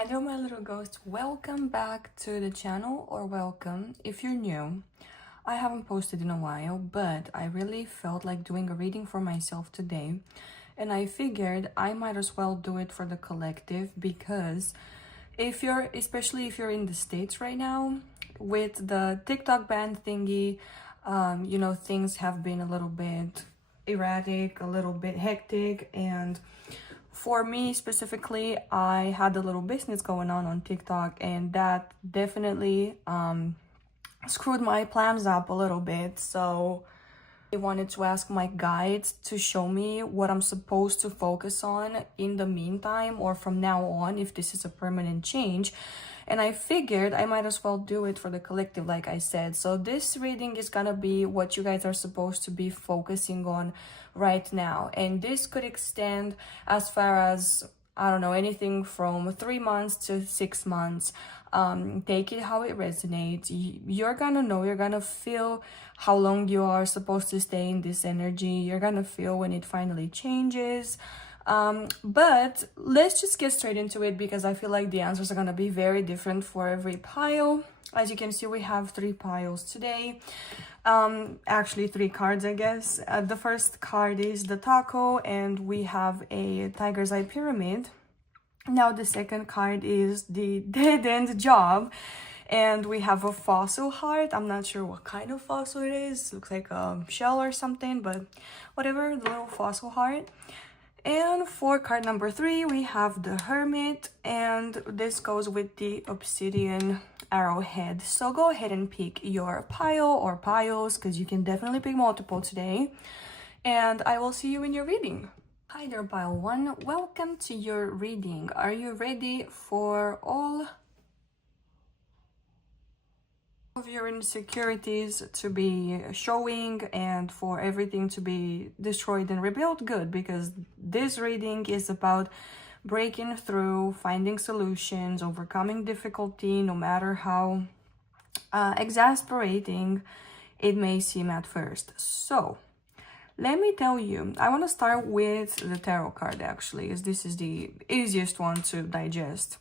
Hi there, my little ghost. Welcome back to the channel, or welcome if you're new. I haven't posted in a while, but I really felt like doing a reading for myself today, and I figured I might as well do it for the collective, because especially if you're in the States right now, with the TikTok ban thingy, things have been a little bit erratic, a little bit hectic, and for me specifically, I had a little business going on TikTok, and that definitely screwed my plans up a little bit. So I wanted to ask my guides to show me what I'm supposed to focus on in the meantime, or from now on, if this is a permanent change. And I figured I might as well do it for the collective, like I said. So this reading is gonna be what you guys are supposed to be focusing on right now. And this could extend as far as, I don't know, anything from 3 months to 6 months. Take it how it resonates. You're gonna feel how long you are supposed to stay in this energy. You're gonna feel when it finally changes. But let's just get straight into it, because I feel like the answers are gonna be very different for every pile. As you can see, we have 3 piles today. Actually 3 cards, I guess. The first card is the taco, and we have a tiger's eye pyramid. Now the second card is the dead-end job, and we have a fossil heart. I'm not sure what kind of fossil it is. Looks like a shell or something, but whatever, the little fossil heart. And for card number 3, we have the hermit, and this goes with the obsidian arrowhead. So go ahead and pick your pile or piles, because you can definitely pick multiple today. And I will see you in your reading. Hi there, pile 1. Welcome to your reading. Are you ready for all of your insecurities to be showing and for everything to be destroyed and rebuilt? Good, because this reading is about breaking through, finding solutions, overcoming difficulty, no matter how exasperating it may seem at first. So let me tell you, I want to start with the tarot card, actually, as this is the easiest one to digest.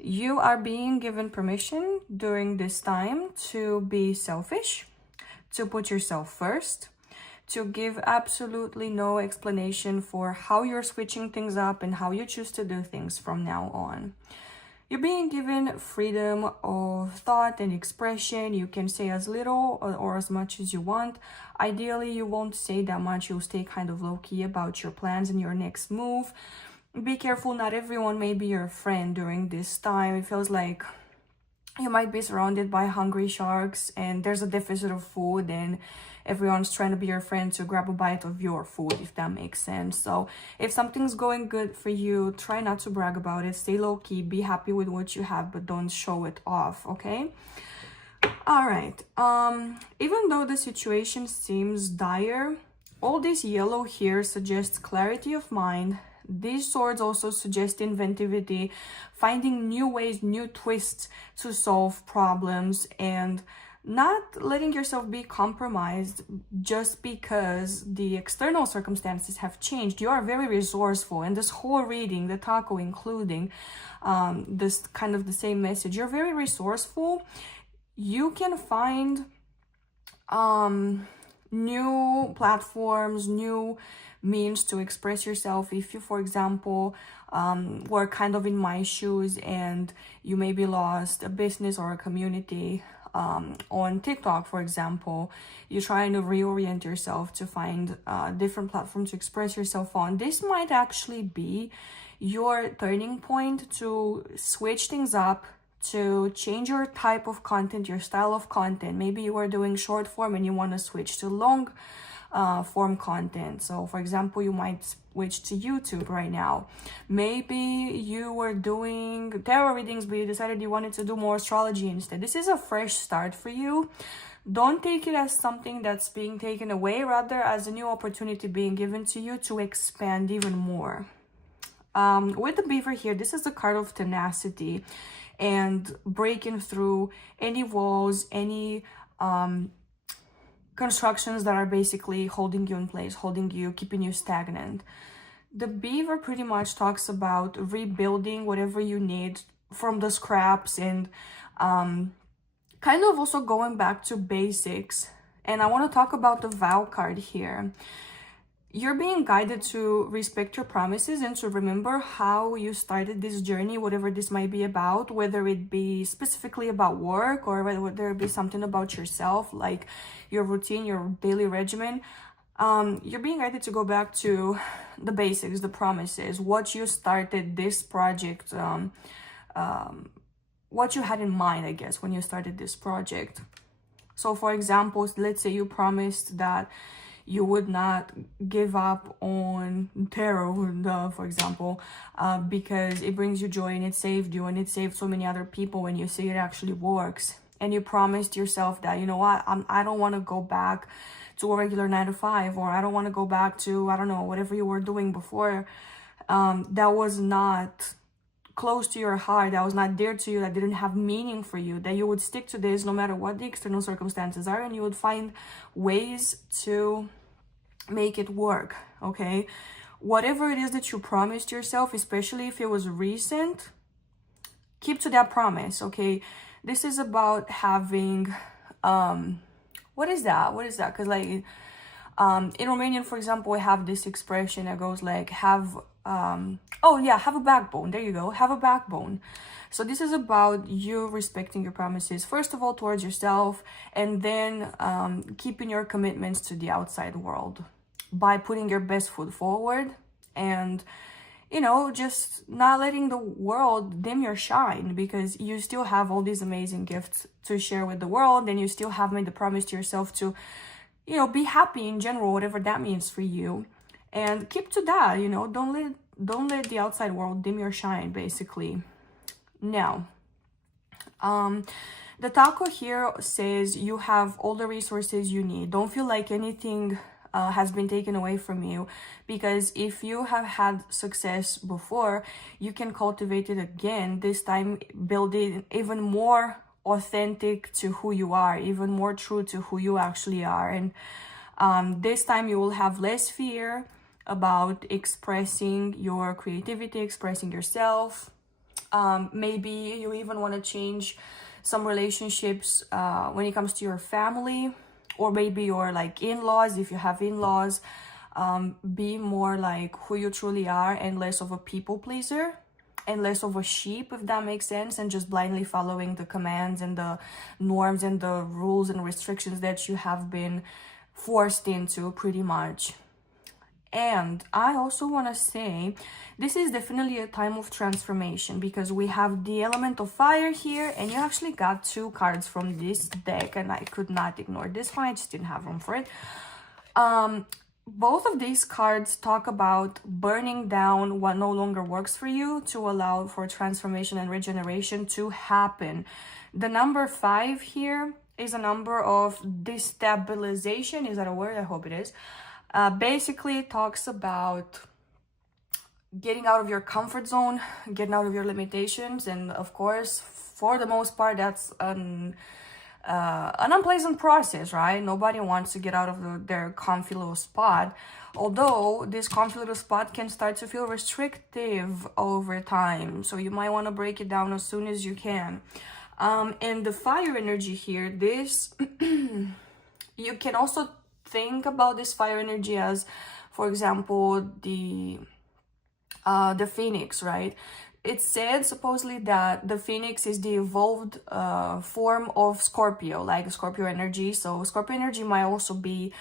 You are being given permission during this time to be selfish, to put yourself first, to give absolutely no explanation for how you're switching things up and how you choose to do things from now on. You're being given freedom of thought and expression. You can say as little or as much as you want. Ideally, you won't say that much. You'll stay kind of low-key about your plans and your next move. Be careful, not everyone may be your friend during this time. It feels like you might be surrounded by hungry sharks and there's a deficit of food, and everyone's trying to be your friend to grab a bite of your food, if that makes sense. So if something's going good for you, try not to brag about it. Stay low-key, be happy with what you have, but don't show it off, okay? All right. Even though the situation seems dire, all this yellow here suggests clarity of mind. These swords also suggest inventivity, finding new ways, new twists to solve problems, and not letting yourself be compromised just because the external circumstances have changed. You are very resourceful, and this whole reading, the taco including, this kind of the same message. You're very resourceful. You can find new platforms, new means to express yourself. If you, for example, were kind of in my shoes and you maybe lost a business or a community on TikTok, for example, you're trying to reorient yourself to find a different platform to express yourself on. This might actually be your turning point to switch things up, to change your type of content, your style of content. Maybe you are doing short form and you want to switch to long form content. So for example, you might switch to YouTube right now. Maybe you were doing tarot readings, but you decided you wanted to do more astrology instead. This is a fresh start for you. Don't take it as something that's being taken away, rather as a new opportunity being given to you to expand even more. With the beaver here, this is a card of tenacity and breaking through any walls, any constructions that are basically holding you in place, keeping you stagnant. The beaver pretty much talks about rebuilding whatever you need from the scraps, and kind of also going back to basics. And I want to talk about the vow card here. You're being guided to respect your promises and to remember how you started this journey, whatever this might be about, whether it be specifically about work or whether it be something about yourself, like your routine, your daily regimen. You're being guided to go back to the basics, the promises, what you started this project, what you had in mind, I guess, when you started this project. So for example, let's say you promised that you would not give up on tarot, for example, because it brings you joy and it saved you and it saved so many other people, and you see it actually works. And you promised yourself that, you know what, I don't want to go back to a regular 9 to 5, or I don't want to go back to, I don't know, whatever you were doing before, that was not close to your heart, that was not dear to you, that didn't have meaning for you, that you would stick to this no matter what the external circumstances are, and you would find ways to make it work. Okay, whatever it is that you promised yourself, especially if it was recent, keep to that promise. Okay, this is about having what is that, because like in Romanian, for example, we have this expression that goes like have have a backbone. There you go, have a backbone. So this is about you respecting your promises, first of all towards yourself, and then keeping your commitments to the outside world by putting your best foot forward, and you know, just not letting the world dim your shine, because you still have all these amazing gifts to share with the world, and you still have made the promise to yourself to, you know, be happy in general, whatever that means for you, and keep to that. You know, don't let the outside world dim your shine, basically. Now, the taco here says you have all the resources you need. Don't feel like anything has been taken away from you, because if you have had success before, you can cultivate it again, this time building even more authentic to who you are, even more true to who you actually are. And this time you will have less fear about expressing your creativity, expressing yourself. Maybe you even want to change some relationships when it comes to your family, or maybe your like in-laws, if you have in-laws. Be more like who you truly are, and less of a people pleaser, and less of a sheep, if that makes sense, and just blindly following the commands and the norms and the rules and restrictions that you have been forced into, pretty much. And I also want to say, this is definitely a time of transformation, because we have the element of fire here, and you actually got 2 cards from this deck, and I could not ignore this one, I just didn't have room for it. Both of these cards talk about burning down what no longer works for you to allow for transformation and regeneration to happen. The number 5 here is a number of destabilization. Is that a word? I hope it is. Basically it talks about getting out of your comfort zone, getting out of your limitations, and of course, for the most part, that's an unpleasant process, right? Nobody wants to get out of their comfy little spot, although this comfy little spot can start to feel restrictive over time, so you might want to break it down as soon as you can. And the fire energy here, this you can also think about this fire energy as, for example, the phoenix, right? It's said supposedly that the phoenix is the evolved form of Scorpio, like Scorpio energy. So Scorpio energy might also be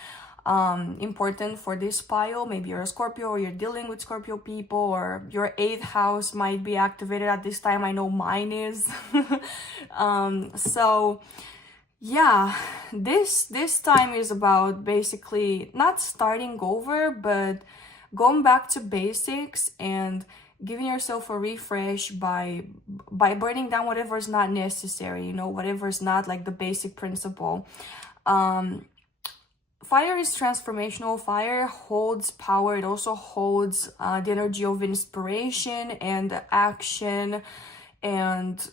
important for this pile. Maybe you're a Scorpio, or you're dealing with Scorpio people, or your 8th house might be activated at this time. I know mine is. So yeah, this time is about basically not starting over, but going back to basics and giving yourself a refresh by burning down whatever is not necessary, you know, whatever is not like the basic principle. Fire is transformational. Fire holds power. It also holds the energy of inspiration and action and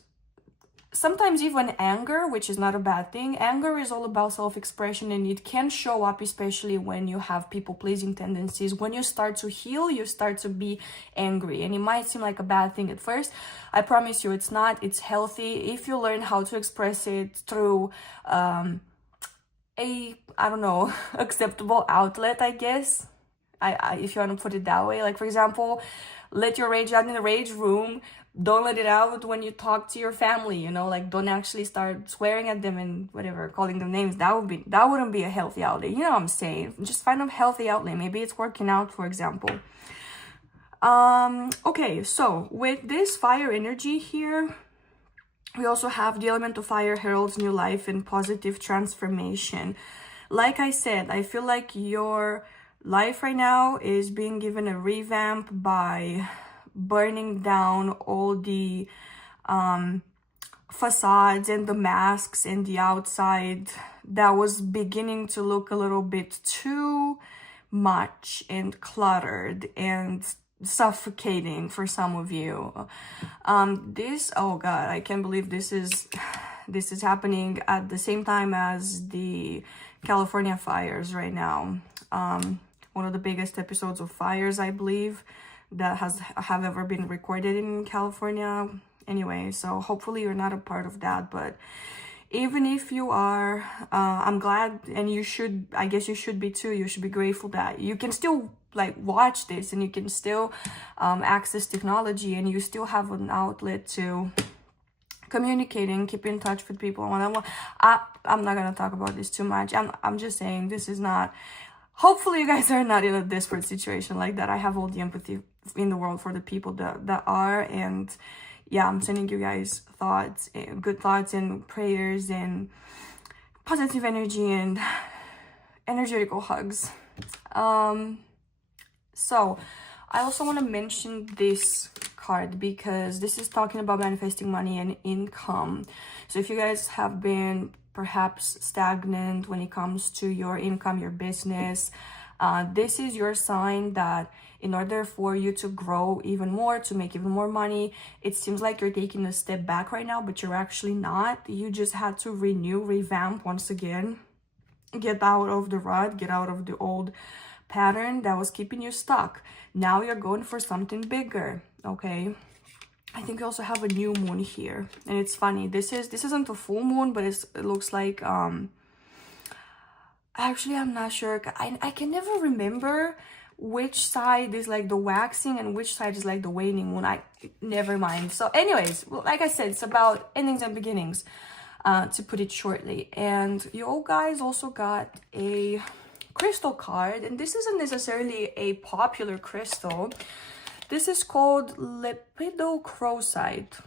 sometimes even anger, which is not a bad thing. Anger is all about self-expression, and it can show up especially when you have people-pleasing tendencies. When you start to heal, you start to be angry, and it might seem like a bad thing at first. I promise you it's not. It's healthy if you learn how to express it through I don't know, acceptable outlet, I guess. If you want to put it that way. Like, for example, let your rage out in the rage room. Don't let it out when you talk to your family, you know, like don't actually start swearing at them and whatever, calling them names. That wouldn't be a healthy outlet. You know what I'm saying? Just find a healthy outlet. Maybe it's working out, for example. Okay, so with this fire energy here, we also have the element of fire heralds new life and positive transformation. Like I said, I feel like your life right now is being given a revamp by burning down all the facades and the masks and the outside that was beginning to look a little bit too much and cluttered and suffocating for some of you. Oh god, I can't believe this is happening at the same time as the California fires right now. One of the biggest episodes of fires, I believe, that have ever been recorded in California. Anyway, so hopefully you're not a part of that, but even if you are, I'm glad, and you should, I guess you should be too. You should be grateful that you can still like watch this, and you can still access technology, and you still have an outlet to communicate and keep in touch with people. I'm not gonna talk about this too much. I'm just saying this is not. Hopefully you guys are not in a desperate situation like that. I have all the empathy in the world for the people that are, and yeah, I'm sending you guys thoughts, good thoughts and prayers and positive energy and energetical hugs. So I also want to mention this card because this is talking about manifesting money and income. So if you guys have been perhaps stagnant when it comes to your income, your business, this is your sign that in order for you to grow even more, to make even more money, it seems like you're taking a step back right now, but you're actually not. You just had to revamp once again, get out of the rut, get out of the old pattern that was keeping you stuck. Now you're going for something bigger, okay? I think we also have a new moon here, and it's funny. This isn't a full moon, but it looks like actually I'm not sure. I can never remember which side is like the waxing and which side is like the waning moon. Never mind. So anyways, like I said, it's about endings and beginnings, to put it shortly. And you guys also got a crystal card, and this isn't necessarily a popular crystal. This is called lepidocrocite.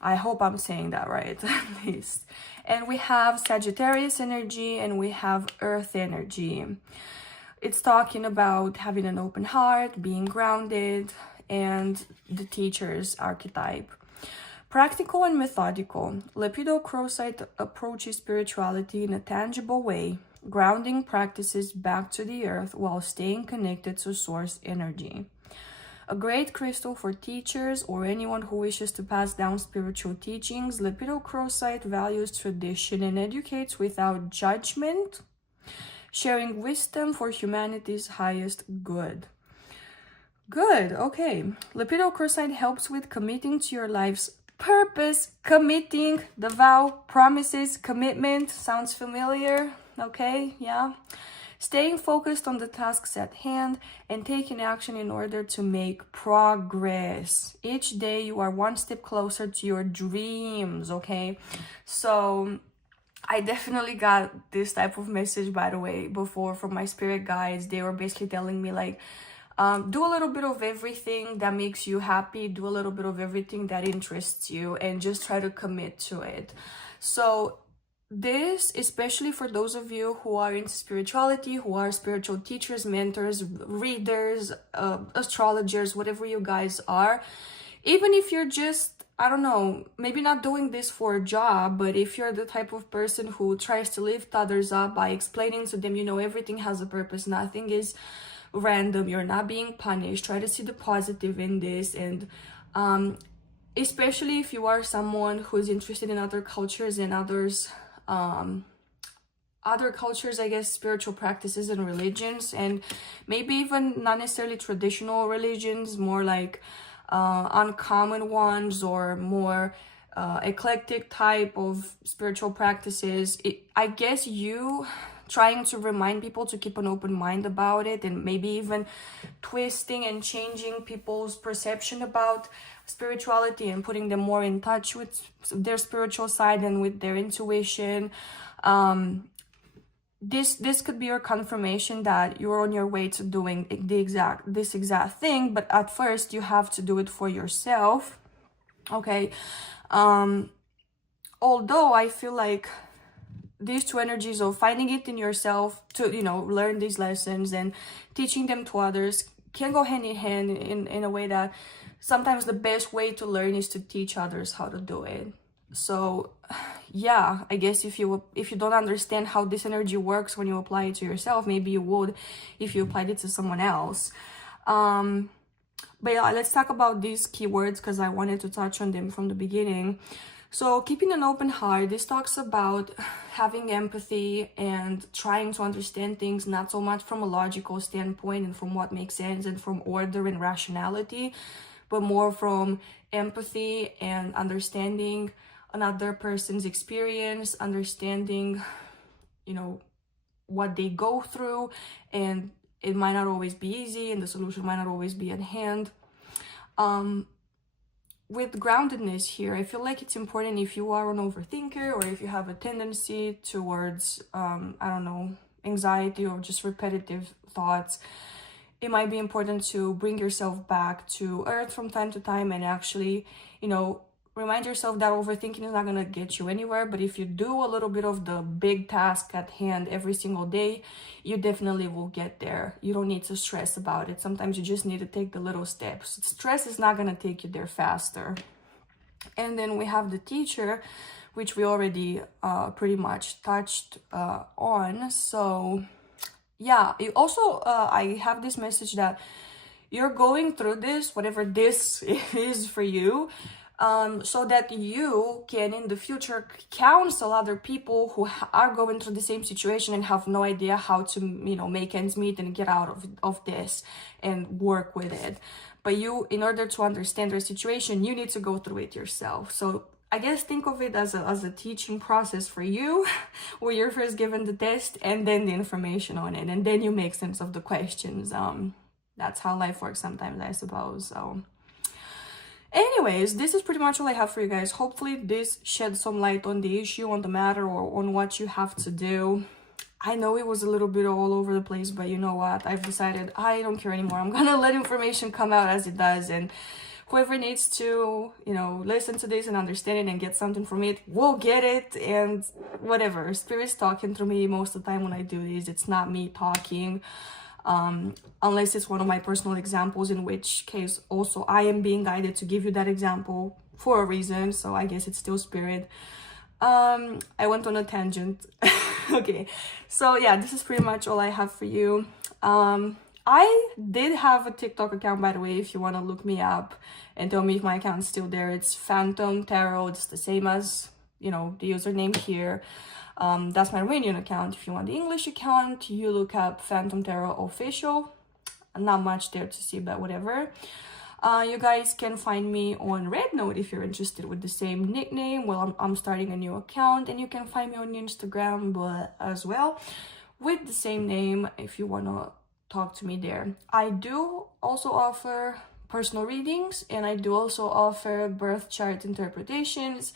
I hope I'm saying that right, at least. And we have Sagittarius energy and we have Earth energy. It's talking about having an open heart, being grounded, and the teacher's archetype. Practical and methodical, lepidocrocite approaches spirituality in a tangible way, grounding practices back to the earth while staying connected to source energy. A great crystal for teachers or anyone who wishes to pass down spiritual teachings, lepidocrocite values tradition and educates without judgment, sharing wisdom for humanity's highest good. Good, okay. Lepidocrocite helps with committing to your life's purpose. Committing, the vow, promises, commitment. Sounds familiar? Okay, yeah. Staying focused on the tasks at hand and taking action in order to make progress. Each day you are one step closer to your dreams, okay? So I definitely got this type of message, by the way, before from my spirit guides. They were basically telling me like, do a little bit of everything that makes you happy, do a little bit of everything that interests you, and just try to commit to it. So this, especially for those of you who are into spirituality, who are spiritual teachers, mentors, readers, astrologers, whatever you guys are, even if you're just, I don't know, maybe not doing this for a job, but if you're the type of person who tries to lift others up by explaining to them, you know, everything has a purpose, nothing is random, you're not being punished, try to see the positive in this, and especially if you are someone who's interested in other cultures and other cultures, I guess, spiritual practices and religions, and maybe even not necessarily traditional religions, more like uncommon ones, or more eclectic type of spiritual practices. I guess you trying to remind people to keep an open mind about it, and maybe even twisting and changing people's perception about spirituality and putting them more in touch with their spiritual side and with their intuition. This could be your confirmation that you're on your way to doing this exact thing, but at first you have to do it for yourself. Okay. Although I feel like these two energies of finding it in yourself to, you know, learn these lessons and teaching them to others can go hand in hand in a way that sometimes the best way to learn is to teach others how to do it. So yeah, I guess if you don't understand how this energy works when you apply it to yourself, maybe you would if you applied it to someone else. But yeah, let's talk about these keywords because I wanted to touch on them from the beginning. So keeping an open heart, this talks about having empathy and trying to understand things not so much from a logical standpoint and from what makes sense and from order and rationality, but more from empathy and understanding another person's experience, understanding, you know, what they go through, and it might not always be easy and the solution might not always be at hand. With groundedness here, I feel like it's important if you are an overthinker or if you have a tendency towards, I don't know, anxiety or just repetitive thoughts, it might be important to bring yourself back to earth from time to time and actually, you know, remind yourself that overthinking is not going to get you anywhere. But if you do a little bit of the big task at hand every single day, you definitely will get there. You don't need to stress about it. Sometimes you just need to take the little steps. Stress is not going to take you there faster. And then we have the teacher, which we already pretty much touched on. So yeah, it also I have this message that you're going through this, whatever this is for you, so that you can in the future counsel other people who are going through the same situation and have no idea how to, you know, make ends meet and get out of this and work with it. But you, in order to understand their situation, you need to go through it yourself. So I guess think of it as a teaching process for you, where you're first given the test and then the information on it, and then you make sense of the questions. That's how life works sometimes, I suppose. So anyways, this is pretty much all I have for you guys. Hopefully this sheds some light on the issue, on the matter, or on what you have to do. I know it was a little bit all over the place, but you know what? I've decided I don't care anymore. I'm gonna let information come out as it does, and whoever needs to, you know, listen to this and understand it and get something from it will get it. And whatever, Spirit's talking through me most of the time when I do this. It's not me talking. Unless it's one of my personal examples, in which case also I am being guided to give you that example for a reason, so I guess it's still Spirit. I went on a tangent. Okay, so yeah, this is pretty much all I have for you. I did have a TikTok account, by the way, if you want to look me up and tell me if my account's still there. It's Phantom Tarot. It's the same as, you know, the username here. That's my Iranian account. If you want the English account, you look up Phantom Tarot Official. Not much there to see, but whatever. You guys can find me on RedNot if you're interested with the same nickname. Well, I'm starting a new account, and you can find me on Instagram as well with the same name if you want to talk to me there. I do also offer personal readings, and I do also offer birth chart interpretations.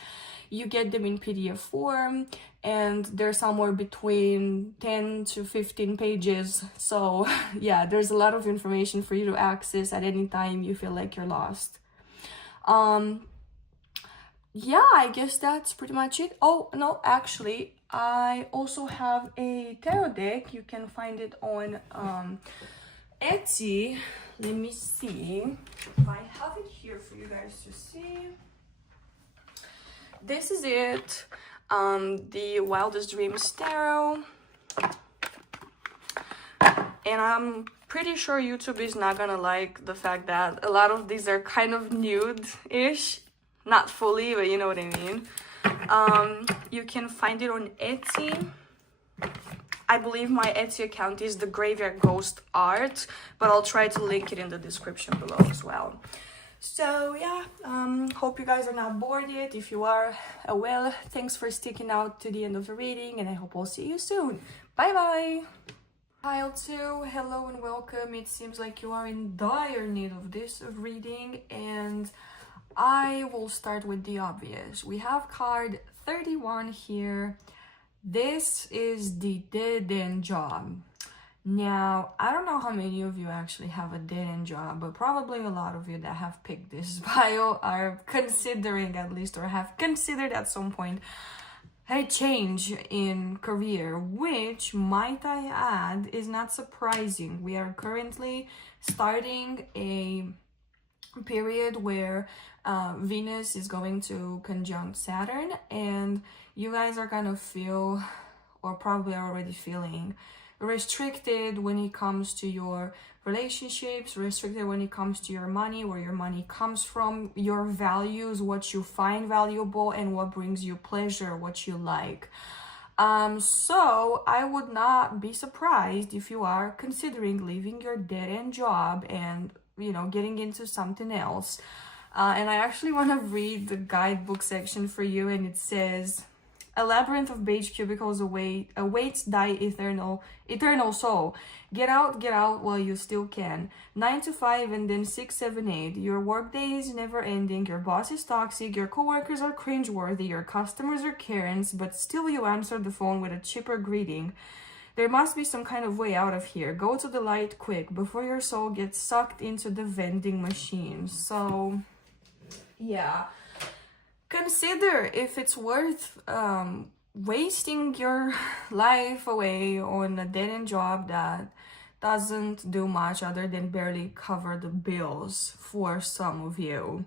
You get them in PDF form, and they're somewhere between 10 to 15 pages. So yeah, there's a lot of information for you to access at any time you feel like you're lost. Yeah, I guess that's pretty much it. Oh no, actually I also have a tarot deck. You can find it on Etsy. Let me see if I have it here for you guys to see. This is it, the Wildest Dreams Tarot, and I'm pretty sure YouTube is not gonna like the fact that a lot of these are kind of nude-ish. not fully, but you know what I mean. You can find it on Etsy. I believe my Etsy account is the Graveyard Ghost Art, but I'll try to link it in the description below as well. So yeah, hope you guys are not bored yet. If you are, well, thanks for sticking out to the end of the reading, and I hope I'll see you soon. Bye bye. Pile 2, hello and welcome. It seems like you are in dire need of this reading, and I will start with the obvious. We have card 31 here. This is the dead-end job. Now, I don't know how many of you actually have a dead-end job, but probably a lot of you that have picked this pile are considering, at least, or have considered at some point, a change in career, which, might I add, is not surprising. We are currently starting a period where Venus is going to conjunct Saturn, and you guys are gonna feel, or probably are already feeling, restricted when it comes to your relationships, restricted when it comes to your money, where your money comes from, your values, what you find valuable, and what brings you pleasure, what you like. So I would not be surprised if you are considering leaving your dead-end job and, you know, getting into something else. And I actually want to read the guidebook section for you, and it says, a labyrinth of beige cubicles awaits thy eternal soul. Get out while you still can. 9 to 5 and then 6, 7, 8. Your workday is never ending. Your boss is toxic. Your coworkers are cringeworthy. Your customers are Karens, but still you answer the phone with a chipper greeting. There must be some kind of way out of here. Go to the light quick before your soul gets sucked into the vending machine. So, yeah. Consider if it's worth wasting your life away on a dead-end job that doesn't do much other than barely cover the bills for some of you.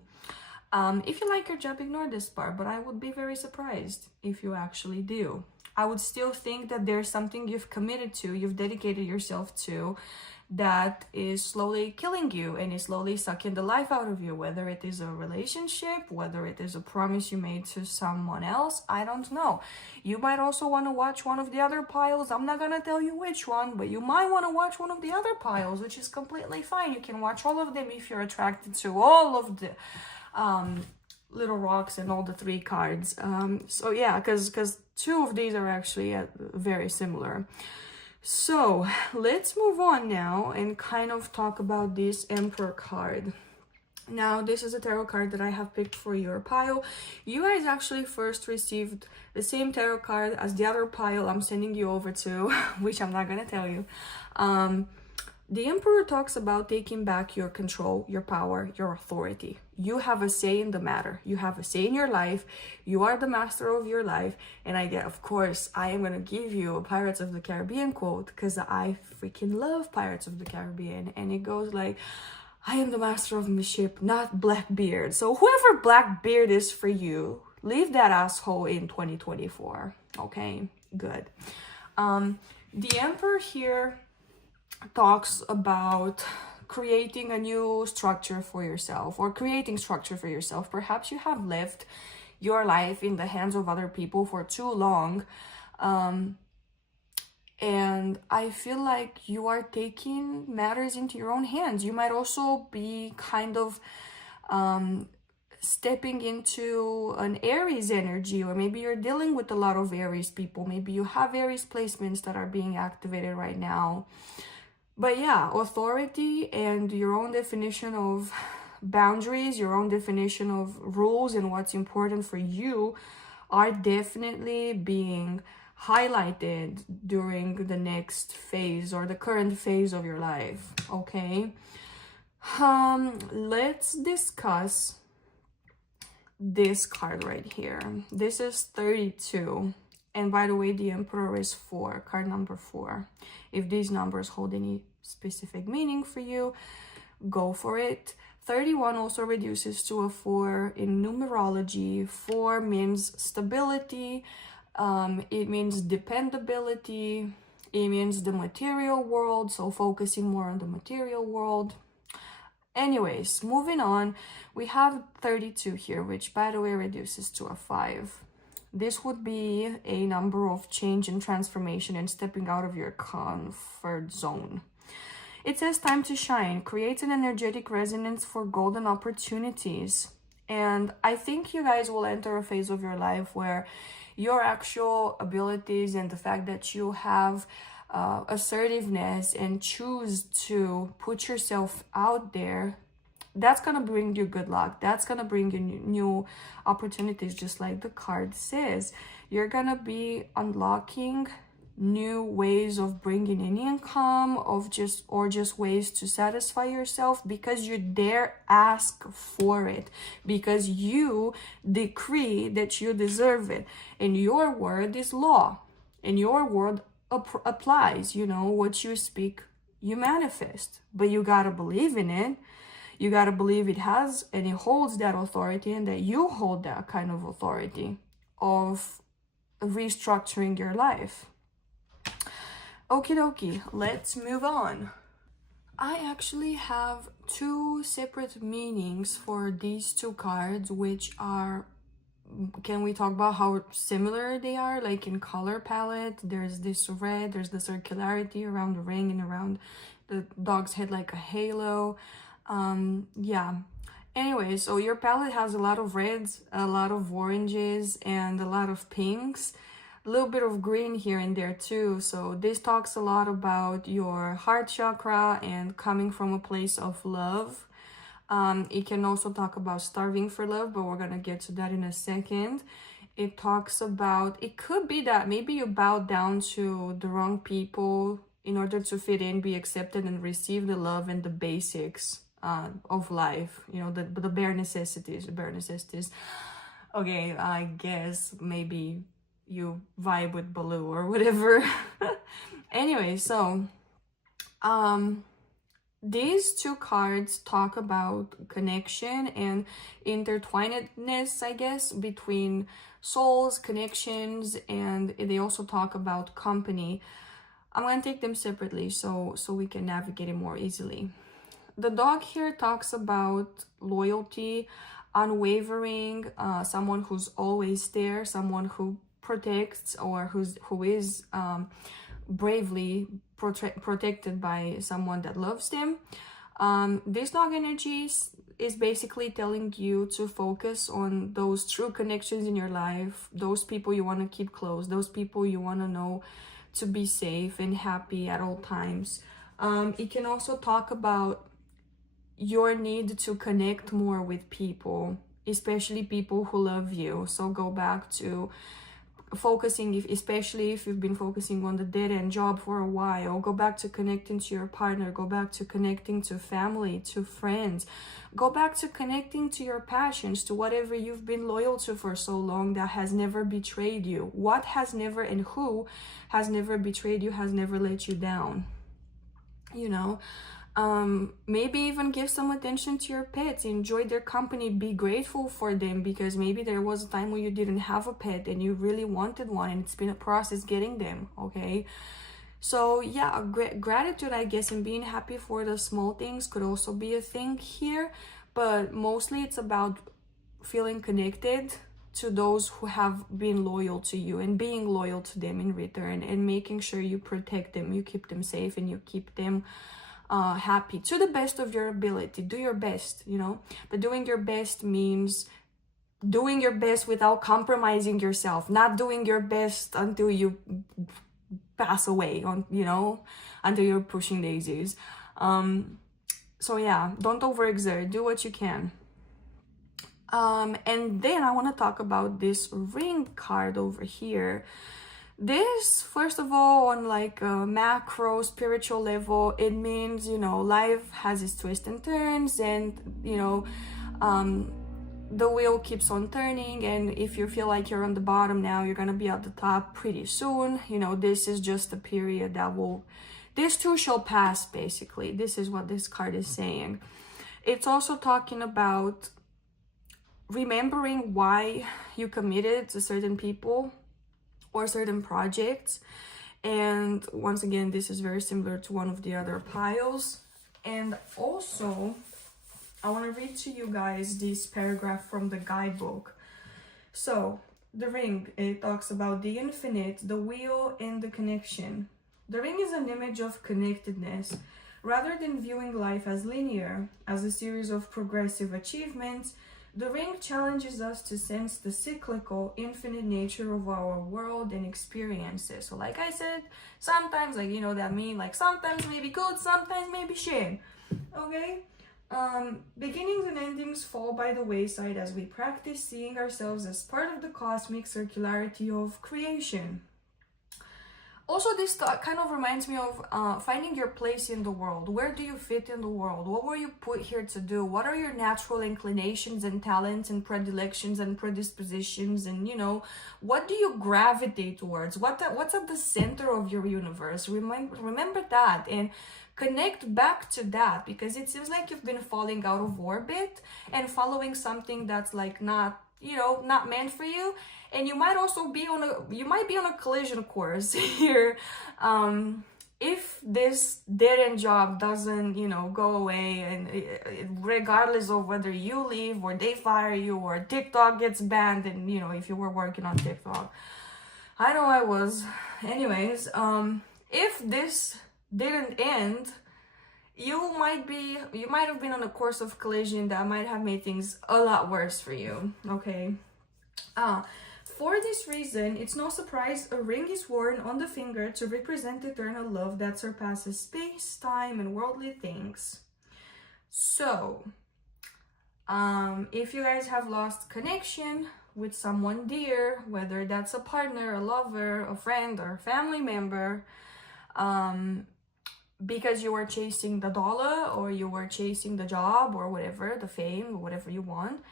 If you like your job, ignore this part, but I would be very surprised if you actually do. I would still think that there's something you've committed to, you've dedicated yourself to, that is slowly killing you and is slowly sucking the life out of you, whether it is a relationship, whether it is a promise you made to someone else, I don't know. You might also want to watch one of the other piles. I'm not gonna tell you which one, but you might want to watch one of the other piles, which is completely fine. You can watch all of them if you're attracted to all of the little rocks and all the 3 cards. So yeah, because 2 of these are actually very similar. So let's move on now and kind of talk about this Emperor card. Now, this is a tarot card that I have picked for your pile. You guys actually first received the same tarot card as the other pile I'm sending you over to, which I'm not gonna tell you. The Emperor talks about taking back your control, your power, your authority. You have a say in the matter. You have a say in your life. You are the master of your life. And of course, I am going to give you a Pirates of the Caribbean quote because I freaking love Pirates of the Caribbean. And it goes like, I am the master of my ship, not Blackbeard. So whoever Blackbeard is for you, leave that asshole in 2024. Okay, good. The Emperor here talks about creating a new structure for yourself, or creating structure for yourself. Perhaps you have lived your life in the hands of other people for too long, and I feel like you are taking matters into your own hands. You might also be kind of stepping into an Aries energy, or maybe you're dealing with a lot of Aries people. Maybe you have Aries placements that are being activated right now. But yeah, authority and your own definition of boundaries, your own definition of rules and what's important for you are definitely being highlighted during the next phase or the current phase of your life, okay? Let's discuss this card right here. This is 32. And by the way, the Emperor is 4, card number 4. If these numbers hold any specific meaning for you, go for it. 31 also reduces to a 4 in numerology. 4 means stability. It means dependability. It means the material world, so focusing more on the material world. Anyways, moving on, we have 32 here, which by the way reduces to a 5. This would be a number of change and transformation and stepping out of your comfort zone. It says time to shine, create an energetic resonance for golden opportunities. And I think you guys will enter a phase of your life where your actual abilities and the fact that you have assertiveness and choose to put yourself out there, that's gonna bring you good luck. That's gonna bring you new opportunities, just like the card says. You're gonna be unlocking new ways of bringing in income, or just ways to satisfy yourself, because you dare ask for it, because you decree that you deserve it, and your word is law, and your word applies. You know, what you speak, you manifest, but you gotta believe in it. You gotta believe it has and it holds that authority, and that you hold that kind of authority of restructuring your life. Okie dokie, let's move on. I actually have two separate meanings for these two cards, which are, can we talk about how similar they are? Like in color palette, there's this red, there's the circularity around the ring and around the dog's head like a halo. Yeah. Anyway, so your palette has a lot of reds, a lot of oranges, and a lot of pinks. A little bit of green here and there too. So this talks a lot about your heart chakra and coming from a place of love. It can also talk about starving for love, but we're gonna get to that in a second. It talks about, it could be that maybe you bowed down to the wrong people in order to fit in, be accepted, and receive the love and the basics of life. You know, the bare necessities, Okay, I guess maybe you vibe with Baloo or whatever. Anyway, so these two cards talk about connection and intertwinedness, I guess, between souls, connections, and they also talk about company. I'm gonna take them separately so we can navigate it more easily. The dog here talks about loyalty, unwavering, someone who's always there, someone who protects, or who is bravely protected by someone that loves them. This dog energy is basically telling you to focus on those true connections in your life, those people you want to keep close, those people you want to know to be safe and happy at all times. It can also talk about your need to connect more with people, especially people who love you. So go back to focusing, especially if you've been focusing on the dead-end job for a while, go back to connecting to your partner, go back to connecting to family, to friends, go back to connecting to your passions, to whatever you've been loyal to for so long that has never betrayed you. What has never, and who has never betrayed you, has never let you down, you know. Maybe even give some attention to your pets, enjoy their company, be grateful for them, because maybe there was a time when you didn't have a pet and you really wanted one, and it's been a process getting them. Okay, so yeah, gratitude, I guess, and being happy for the small things could also be a thing here, but mostly it's about feeling connected to those who have been loyal to you and being loyal to them in return, and making sure you protect them, you keep them safe, and you keep them happy to the best of your ability. Do your best, you know, but doing your best means doing your best without compromising yourself, not doing your best until you pass away, on, you know, until you're pushing daisies. So yeah, don't overexert, do what you can. And then I want to talk about this ring card over here. This, first of all, on like a macro spiritual level, it means, you know, life has its twists and turns, and, you know, the wheel keeps on turning, and if you feel like you're on the bottom now, you're gonna be at the top pretty soon. You know, this is just a period that will, this too shall pass, basically. This is what this card is saying. It's also talking about remembering why you committed to certain people or certain projects. And once again, this is very similar to one of the other piles. And also I want to read to you guys this paragraph from the guidebook. So, the ring, it talks about the infinite, the wheel, and the connection. The ring is an image of connectedness. Rather than viewing life as linear, as a series of progressive achievements, the ring challenges us to sense the cyclical, infinite nature of our world and experiences. So like I said, sometimes, like, you know, that mean, like, sometimes maybe good, sometimes maybe shit. Okay? Beginnings and endings fall by the wayside as we practice seeing ourselves as part of the cosmic circularity of creation. Also, this kind of reminds me of finding your place in the world. Where do you fit in the world? What were you put here to do? What are your natural inclinations and talents and predilections and predispositions? And, you know, what do you gravitate towards? What's at the center of your universe? Remember that and connect back to that, because it seems like you've been falling out of orbit and following something that's like not, you know, not meant for you. And you might also be on a collision course here. If this dead-end job doesn't, you know, go away, and regardless of whether you leave or they fire you or TikTok gets banned, and, you know, if you were working on TikTok, I know I was. Anyways, if this didn't end, you might have been on a course of collision that might have made things a lot worse for you. Okay. For this reason, it's no surprise a ring is worn on the finger to represent eternal love that surpasses space, time, and worldly things. So, if you guys have lost connection with someone dear, whether that's a partner, a lover, a friend, or a family member, because you were chasing the dollar, or you were chasing the job, or whatever, the fame, or whatever you want,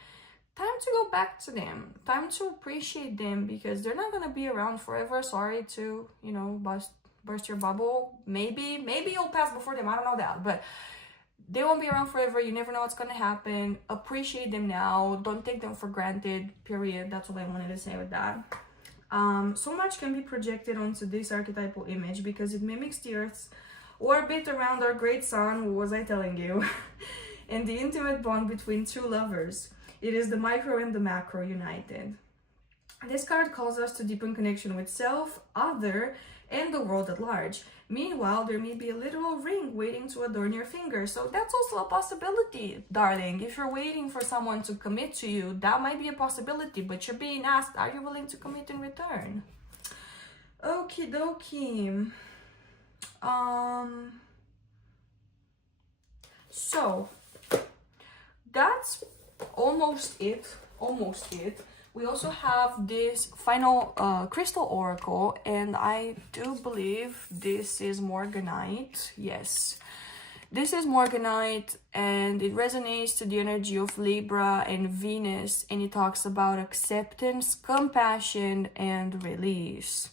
time to go back to them. Time to appreciate them, because they're not gonna be around forever. Sorry to, you know, burst your bubble. Maybe you'll pass before them. I don't know that, but they won't be around forever. You never know what's gonna happen. Appreciate them now. Don't take them for granted. Period. That's all I wanted to say with that. So much can be projected onto this archetypal image because it mimics the Earth's orbit around our great sun. What was I telling you? And the intimate bond between two lovers. It is the micro and the macro united. This card calls us to deepen connection with self, other, and the world at large. Meanwhile, there may be a literal ring waiting to adorn your finger. So that's also a possibility, darling. If you're waiting for someone to commit to you, that might be a possibility, but you're being asked, are you willing to commit in return? Okie dokie. So that's almost it. We also have this final crystal oracle, and I do believe this is Morganite. Yes, this is Morganite, and it resonates to the energy of Libra and Venus, and it talks about acceptance, compassion, and release.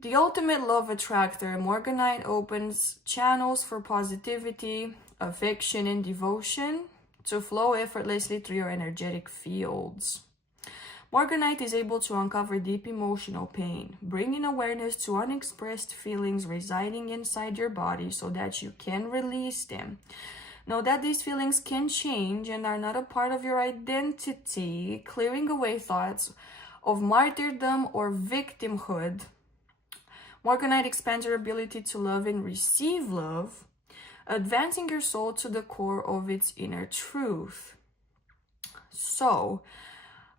The ultimate love attractor, Morganite opens channels for positivity, affection, and devotion to flow effortlessly through your energetic fields. Morganite is able to uncover deep emotional pain, bringing awareness to unexpressed feelings residing inside your body so that you can release them. Know that these feelings can change and are not a part of your identity, clearing away thoughts of martyrdom or victimhood. Morganite expands your ability to love and receive love, advancing your soul to the core of its inner truth. So,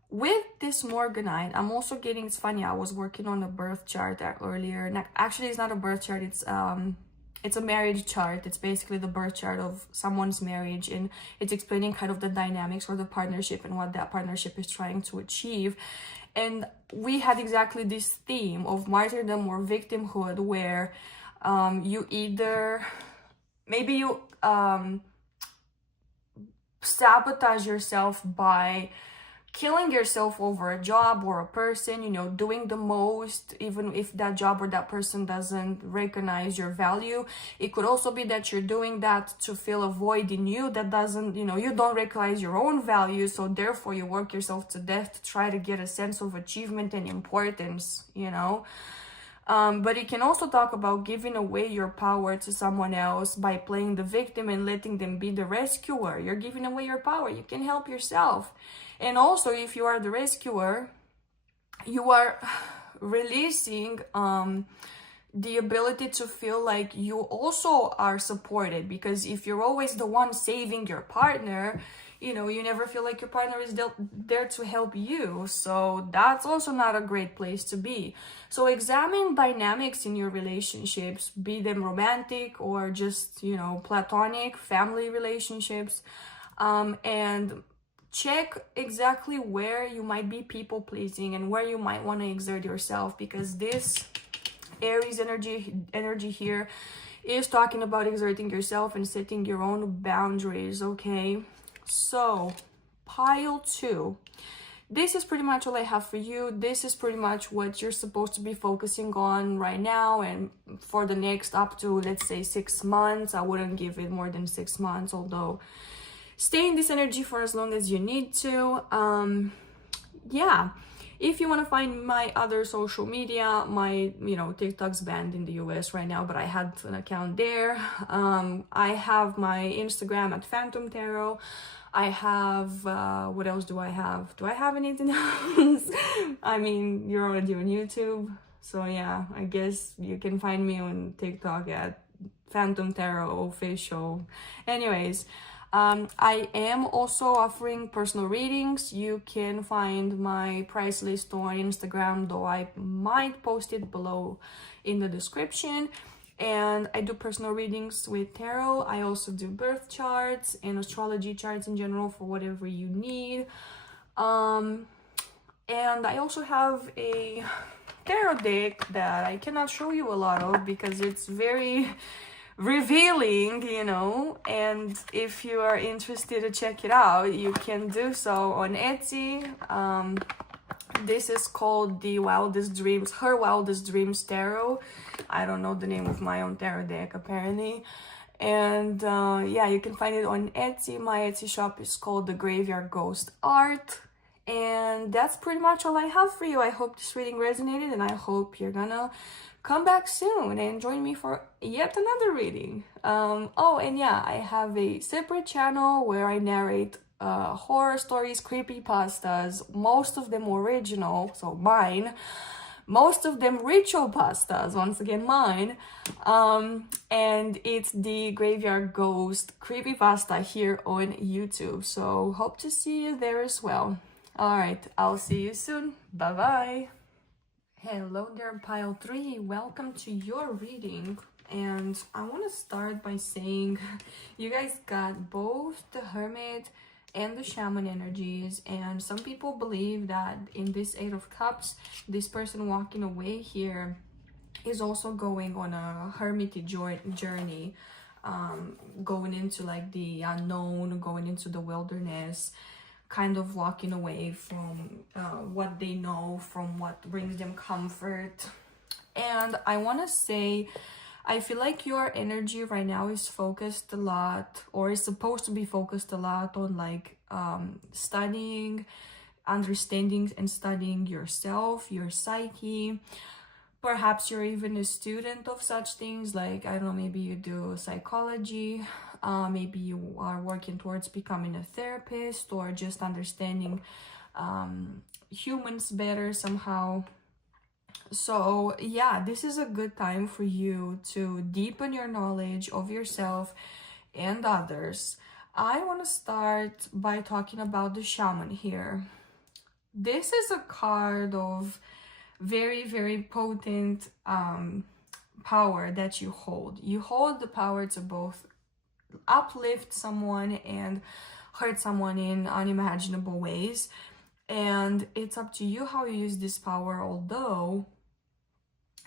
with this Morganite, I'm also getting, it's funny, I was working on a birth chart earlier. Actually, it's not a birth chart, it's a marriage chart. It's basically the birth chart of someone's marriage, and it's explaining kind of the dynamics for the partnership and what that partnership is trying to achieve. And we had exactly this theme of martyrdom or victimhood, where you either, maybe you sabotage yourself by killing yourself over a job or a person, you know, doing the most, even if that job or that person doesn't recognize your value. It could also be that you're doing that to fill a void in you that doesn't, you know, you don't recognize your own value, so therefore you work yourself to death to try to get a sense of achievement and importance, you know. But it can also talk about giving away your power to someone else by playing the victim and letting them be the rescuer. You're giving away your power. You can help yourself. And also, if you are the rescuer, you are releasing the ability to feel like you also are supported, because if you're always the one saving your partner, you know, you never feel like your partner is there to help you. So that's also not a great place to be. So examine dynamics in your relationships, be them romantic or just, you know, platonic, family relationships, and check exactly where you might be people pleasing and where you might want to exert yourself, because this Aries energy here is talking about exerting yourself and setting your own boundaries. Okay, so pile 2, this is pretty much all I have for you. This is pretty much what you're supposed to be focusing on right now and for the next up to, let's say, 6 months. I wouldn't give it more than 6 months, although stay in this energy for as long as you need to. Yeah, if you want to find my other social media, my, you know, TikTok's banned in the US right now, but I had an account there. I have my Instagram at Phantom Tarot. I have, what else do I have? Do I have anything else? I mean, you're already on YouTube. So yeah, I guess you can find me on TikTok at Phantom Tarot Official. Anyways, I am also offering personal readings. You can find my price list on Instagram, though I might post it below in the description. And I do personal readings with tarot. I also do birth charts and astrology charts in general for whatever you need. And I also have a tarot deck that I cannot show you a lot of because it's very revealing, you know, and if you are interested to check it out, you can do so on Etsy. This is called the Wildest Dreams, Her Wildest Dreams Tarot. I don't know the name of my own tarot deck apparently. And yeah, you can find it on Etsy. My Etsy shop is called The Graveyard Ghost Art. And that's pretty much all I have for you. I hope this reading resonated, and I hope you're gonna come back soon and join me for yet another reading. Oh, and yeah, I have a separate channel where I narrate horror stories, creepypastas, most of them original, so mine, most of them ritual pastas, once again mine, and it's the Graveyard Ghost Creepypasta here on YouTube, so hope to see you there as well. All right, I'll see you soon. Bye bye. Hello there, pile 3. Welcome to your reading. And I want to start by saying you guys got both the Hermit and the Shaman energies. And some people believe that in this 8 of Cups, this person walking away here is also going on a hermity journey, going into like the unknown, going into the wilderness, kind of walking away from what they know, from what brings them comfort. And I want to say, I feel like your energy right now is focused a lot, or is supposed to be focused a lot on like studying, understanding and studying yourself, your psyche. Perhaps you're even a student of such things, like, I don't know, maybe you do psychology, maybe you are working towards becoming a therapist, or just understanding humans better somehow. So yeah, this is a good time for you to deepen your knowledge of yourself and others. I want to start by talking about the Shaman here. This is a card of very, very potent power that you hold. You hold the power to both uplift someone and hurt someone in unimaginable ways. And it's up to you how you use this power, although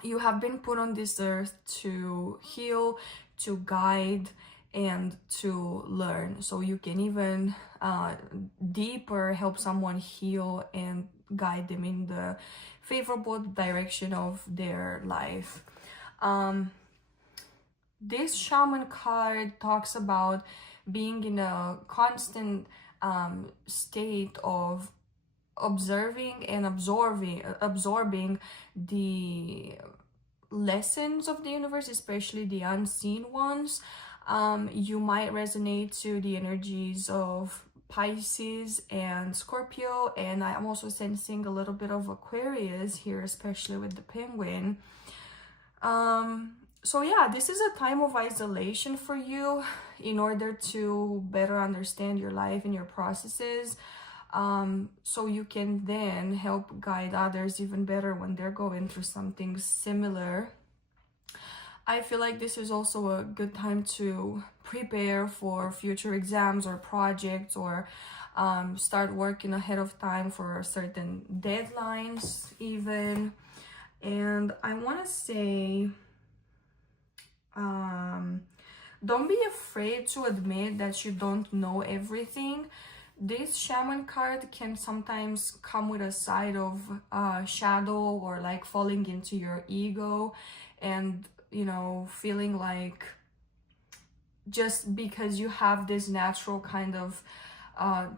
you have been put on this earth to heal, to guide, and to learn. So you can even deeper help someone heal and guide them in the favorable direction of their life. This Shaman card talks about being in a constant state of observing and absorbing the lessons of the universe, especially the unseen ones. You might resonate to the energies of Pisces and Scorpio, and I'm also sensing a little bit of Aquarius here, especially with the penguin. So yeah, this is a time of isolation for you in order to better understand your life and your processes, so you can then help guide others even better when they're going through something similar. I feel like this is also a good time to prepare for future exams or projects, or start working ahead of time for certain deadlines even. And I want to say, don't be afraid to admit that you don't know everything. This shaman card can sometimes come with a side of shadow, or like falling into your ego, and you know, feeling like just because you have this natural kind of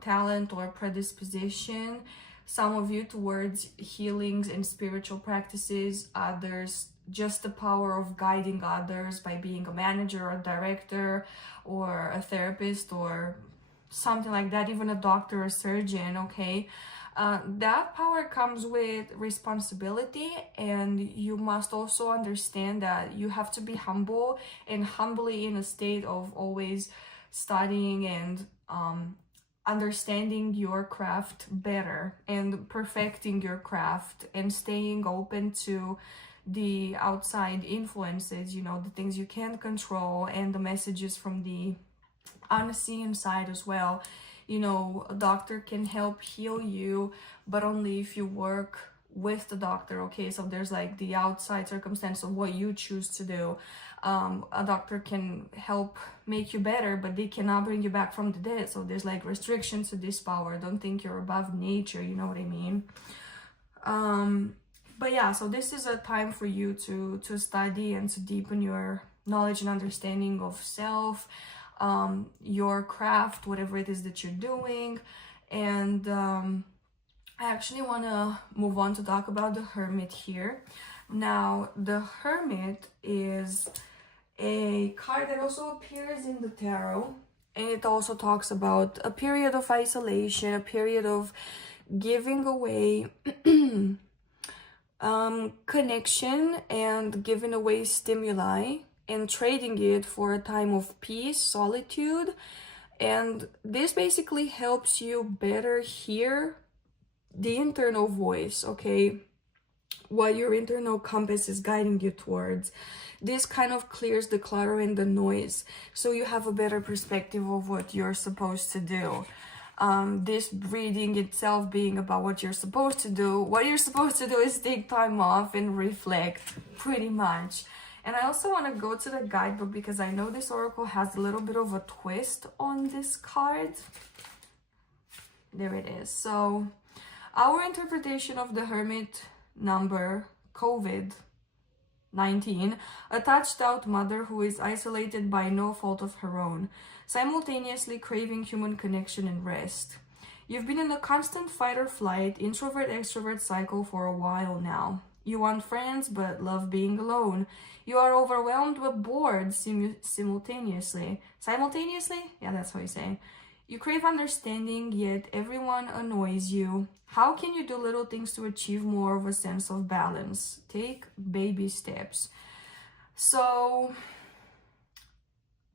talent or predisposition, some of you towards healings and spiritual practices, others just the power of guiding others by being a manager or a director or a therapist or something like that, even a doctor or surgeon, okay? That power comes with responsibility, and you must also understand that you have to be humble, and humbly in a state of always studying and understanding your craft better and perfecting your craft and staying open to the outside influences, you know, the things you can't control, and the messages from the unseen side as well. You know, a doctor can help heal you, but only if you work with the doctor, okay? So there's like the outside circumstance of what you choose to do. A doctor can help make you better, but they cannot bring you back from the dead. So there's like restrictions to this power. Don't think you're above nature, you know what I mean? But yeah, so this is a time for you to study and to deepen your knowledge and understanding of self, your craft, whatever it is that you're doing. And I actually want to move on to talk about the Hermit here. Now, the Hermit is a card that also appears in the tarot, and it also talks about a period of isolation, a period of giving away connection and giving away stimuli and trading it for a time of peace, solitude. And this basically helps you better hear the internal voice, okay? What your internal compass is guiding you towards. This kind of clears the clutter and the noise, so you have a better perspective of what you're supposed to do. This reading itself being about what you're supposed to do. What you're supposed to do is take time off and reflect, pretty much. And I also want to go to the guidebook because I know this oracle has a little bit of a twist on this card. There it is. So, our interpretation of the Hermit number, COVID-19, a touched out mother who is isolated by no fault of her own, simultaneously craving human connection and rest. You've been in a constant fight or flight, introvert-extrovert cycle for a while now. You want friends but love being alone. You are overwhelmed but bored simultaneously. Simultaneously? Yeah, that's how you say. You crave understanding, yet everyone annoys you. How can you do little things to achieve more of a sense of balance? Take baby steps. So,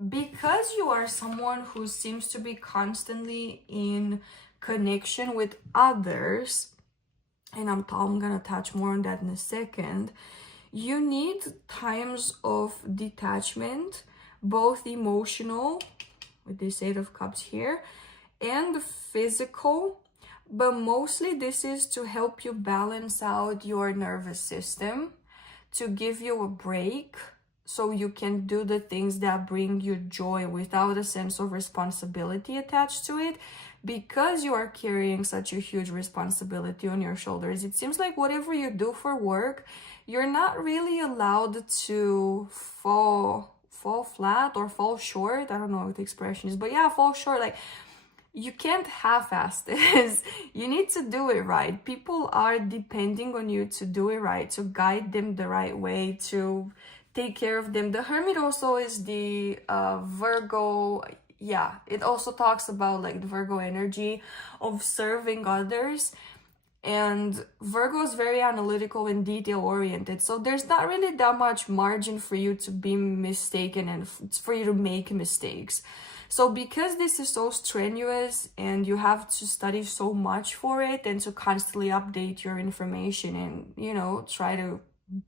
because you are someone who seems to be constantly in connection with others, and I'm gonna touch more on that in a second, you need times of detachment, both emotional, with this Eight of Cups here, and physical, but mostly this is to help you balance out your nervous system, to give you a break, so you can do the things that bring you joy without a sense of responsibility attached to it, because you are carrying such a huge responsibility on your shoulders. It seems like whatever you do for work, you're not really allowed to fall flat or fall short. I don't know what the expression is, but yeah, fall short. Like, you can't half-ass this. You need to do it right. People are depending on you to do it right, to guide them the right way, to take care of them. The Hermit also is the Virgo. Yeah, it also talks about like the Virgo energy of serving others. And Virgo is very analytical and detail oriented, so there's not really that much margin for you to be mistaken and for you to make mistakes. So because this is so strenuous and you have to study so much for it and to constantly update your information and, you know, try to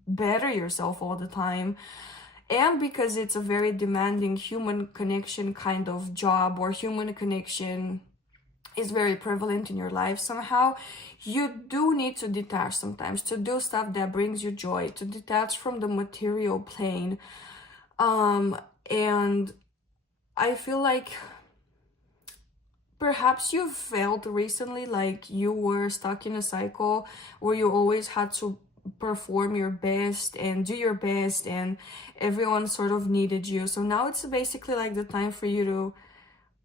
better yourself all the time, and because it's a very demanding human connection kind of job, or human connection is very prevalent in your life somehow, you do need to detach sometimes, to do stuff that brings you joy, to detach from the material plane. And I feel like perhaps you felt recently like you were stuck in a cycle where you always had to perform your best and do your best, and everyone sort of needed you. So now it's basically like the time for you to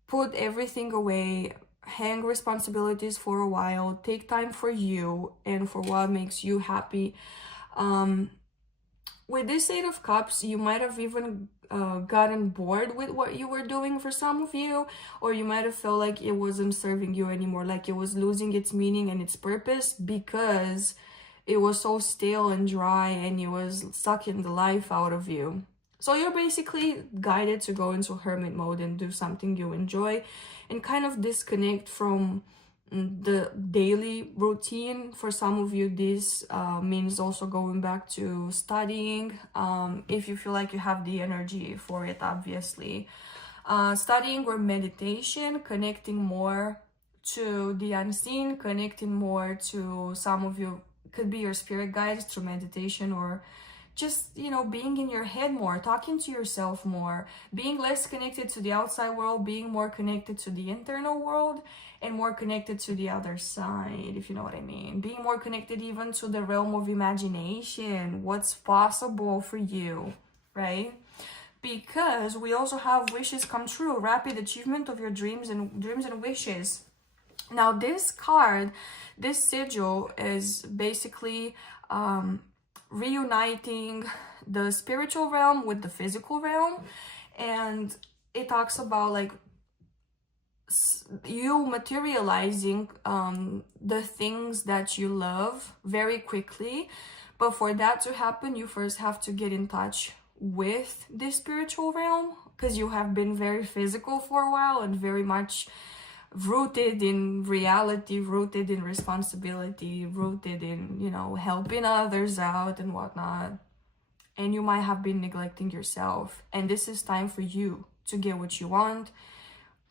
put everything away, hang responsibilities for a while, take time for you and for what makes you happy. With this Eight of Cups, you might have even gotten bored with what you were doing for some of you, or you might have felt like it wasn't serving you anymore, like it was losing its meaning and its purpose because it was so stale and dry and it was sucking the life out of you. So you're basically guided to go into hermit mode and do something you enjoy and kind of disconnect from the daily routine. For some of you, this means also going back to studying, if you feel like you have the energy for it, obviously. Studying or meditation, connecting more to the unseen, connecting more to, some of you could be your spirit guides through meditation, or just, you know, being in your head more, talking to yourself more, being less connected to the outside world, being more connected to the internal world, and more connected to the other side, if you know what I mean. Being more connected even to the realm of imagination, what's possible for you, right? Because we also have wishes come true, rapid achievement of your dreams and wishes. Now this card, this sigil, is basically reuniting the spiritual realm with the physical realm, and it talks about like you materializing the things that you love very quickly. But for that to happen, you first have to get in touch with the spiritual realm, because you have been very physical for a while and very much rooted in reality, rooted in responsibility, rooted in, you know, helping others out and whatnot. And you might have been neglecting yourself. And this is time for you to get what you want,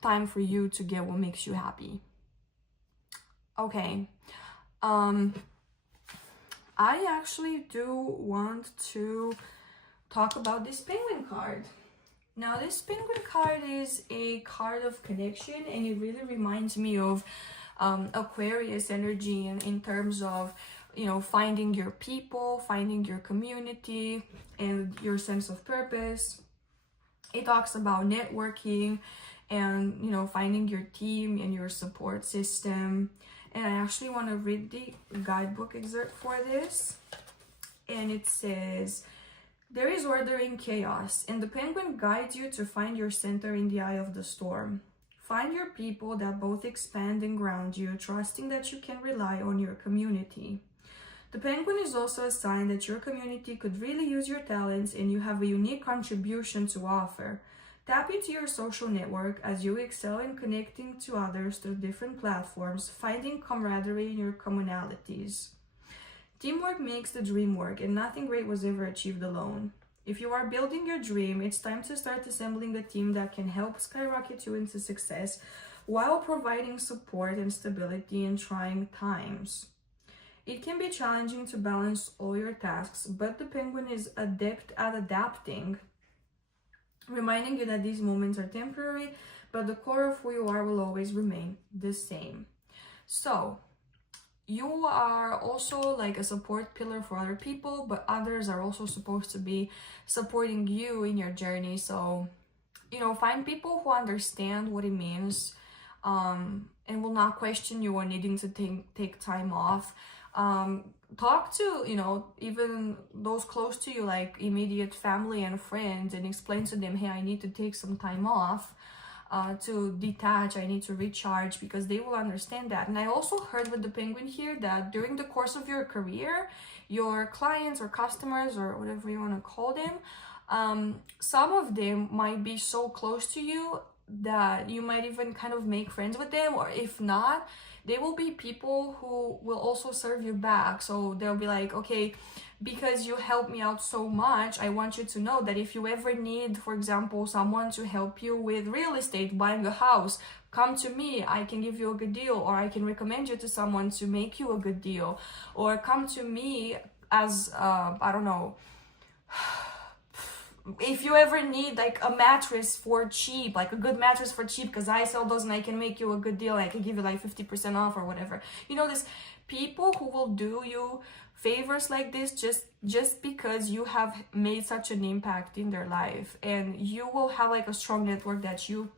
time for you to get what makes you happy. Okay. I actually do want to talk about this penguin card. Now, this penguin card is a card of connection, and it really reminds me of Aquarius energy in terms of, you know, finding your people, finding your community, and your sense of purpose. It talks about networking and, you know, finding your team and your support system. And I actually want to read the guidebook excerpt for this. And it says, there is order in chaos, and the penguin guides you to find your center in the eye of the storm. Find your people that both expand and ground you, trusting that you can rely on your community. The penguin is also a sign that your community could really use your talents and you have a unique contribution to offer. Tap into your social network as you excel in connecting to others through different platforms, finding camaraderie in your commonalities. Teamwork makes the dream work, and nothing great was ever achieved alone. If you are building your dream, it's time to start assembling the team that can help skyrocket you into success while providing support and stability in trying times. It can be challenging to balance all your tasks, but the penguin is adept at adapting, reminding you that these moments are temporary, but the core of who you are will always remain the same. So, you are also like a support pillar for other people, but others are also supposed to be supporting you in your journey. So, you know, find people who understand what it means and will not question you or needing to take time off. Talk to, you know, even those close to you, like immediate family and friends, and explain to them, hey, I need to take some time off to detach, I need to recharge, because they will understand that. And I also heard with the penguin here that during the course of your career, your clients or customers or whatever you want to call them, some of them might be so close to you that you might even kind of make friends with them, or if not, they will be people who will also serve you back. So they'll be like, okay, because you helped me out so much, I want you to know that if you ever need, for example, someone to help you with real estate, buying a house, come to me, I can give you a good deal, or I can recommend you to someone to make you a good deal, or come to me as, I don't know, if you ever need like a mattress for cheap, like a good mattress for cheap, because I sell those and I can make you a good deal, I can give you like 50% off or whatever. You know, there's people who will do you favors like this just because you have made such an impact in their life, and you will have like a strong network that you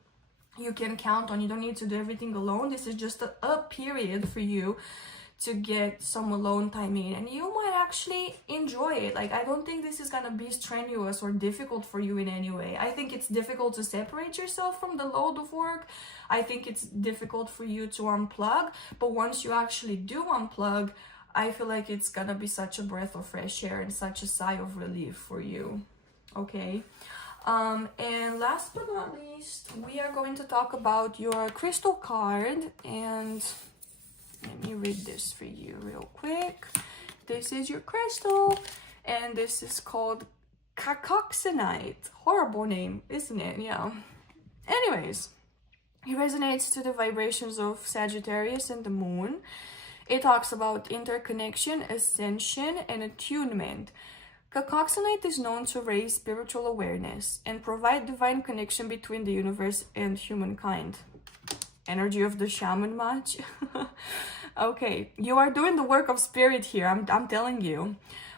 can count on. You don't need to do everything alone. This is just a period for you to get some alone time in, and you might actually enjoy it. Like, I don't think this is gonna be strenuous or difficult for you in any way. I think it's difficult to separate yourself from the load of work. I think it's difficult for you to unplug, but once you actually do unplug, I feel like it's gonna be such a breath of fresh air and such a sigh of relief for you. Okay, and last but not least, we are going to talk about your crystal card, and let me read this for you real quick. This is your crystal, and this is called Cacoxenite. Horrible name, isn't it? Yeah. Anyways, it resonates to the vibrations of Sagittarius and the moon. It talks about interconnection, ascension, and attunement. Cacoxenite is known to raise spiritual awareness and provide divine connection between the universe and humankind. Energy of the shaman much? Okay, you are doing the work of spirit here, I'm telling you.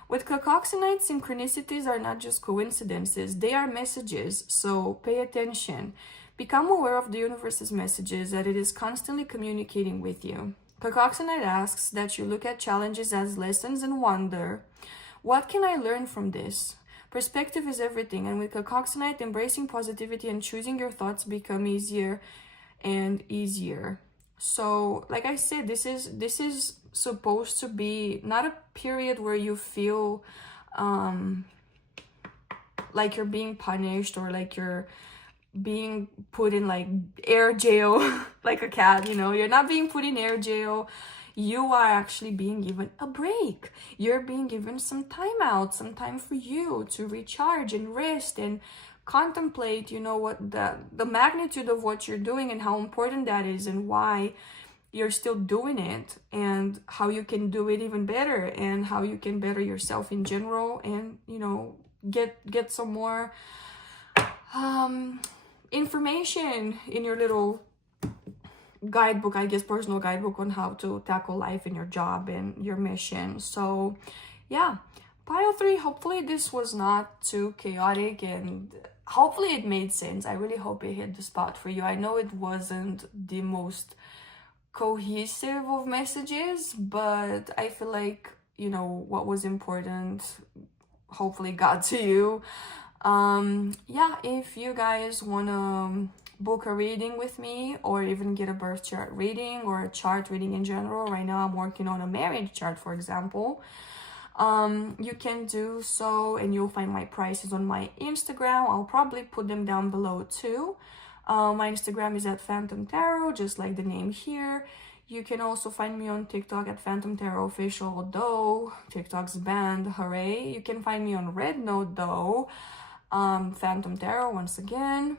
With Cacoxenite, synchronicities are not just coincidences, they are messages, so pay attention. Become aware of the universe's messages, that it is constantly communicating with you. Cacoxenite asks that you look at challenges as lessons and wonder, what can I learn from this? Perspective is everything, and with Cacoxenite, embracing positivity and choosing your thoughts become easier and easier. So, like I said, this is supposed to be not a period where you feel like you're being punished, or like you're being put in like air jail like a cat, you know. You're not being put in air jail. You are actually being given a break. You're being given some time out, some time for you to recharge and rest and contemplate, you know, what the magnitude of what you're doing and how important that is, and why you're still doing it, and how you can do it even better, and how you can better yourself in general, and, you know, get some more information in your little guidebook, I guess, personal guidebook on how to tackle life and your job and your mission. So yeah, pile 3, hopefully this was not too chaotic, and hopefully it made sense. I really hope it hit the spot for you. I know it wasn't the most cohesive of messages, but I feel like, you know, what was important hopefully got to you. Yeah, if you guys wanna book a reading with me, or even get a birth chart reading or a chart reading in general, right now I'm working on a marriage chart, for example, you can do so, and you'll find my prices on my Instagram. I'll probably put them down below too. My Instagram is at Phantom Tarot, just like the name here. You can also find me on TikTok at Phantom Tarot Official, though TikTok's banned, hooray. You can find me on RedNot, though, Phantom Tarot once again.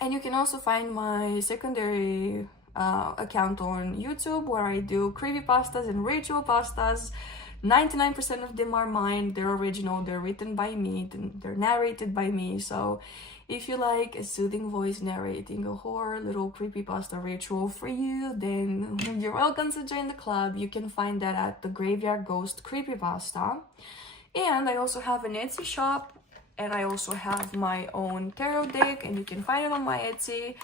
And you can also find my secondary account on YouTube, where I do creepypastas and ritual pastas. 99% of them are mine. They're original, they're written by me, they're narrated by me. So if you like a soothing voice narrating a horror little creepypasta ritual for you, then you're welcome to join the club. You can find that at the Graveyard Ghost Creepypasta. And I also have an Etsy shop, and I also have my own tarot deck, and you can find it on my Etsy.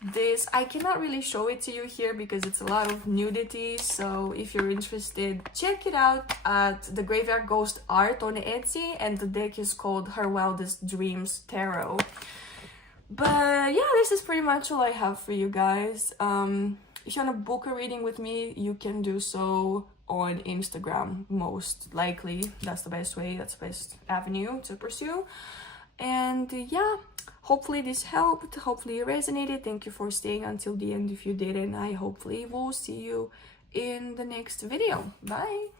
this. I cannot really show it to you here because it's a lot of nudity, so if you're interested, check it out at the Graveyard Ghost Art on Etsy, and the deck is called Her Wildest Dreams Tarot. But yeah, this is pretty much all I have for you guys. If you want to book a reading with me, you can do so on Instagram, most likely. That's the best way, that's the best avenue to pursue. And yeah, hopefully this helped, hopefully it resonated. Thank you for staying until the end if you did, and I hopefully will see you in the next video. Bye!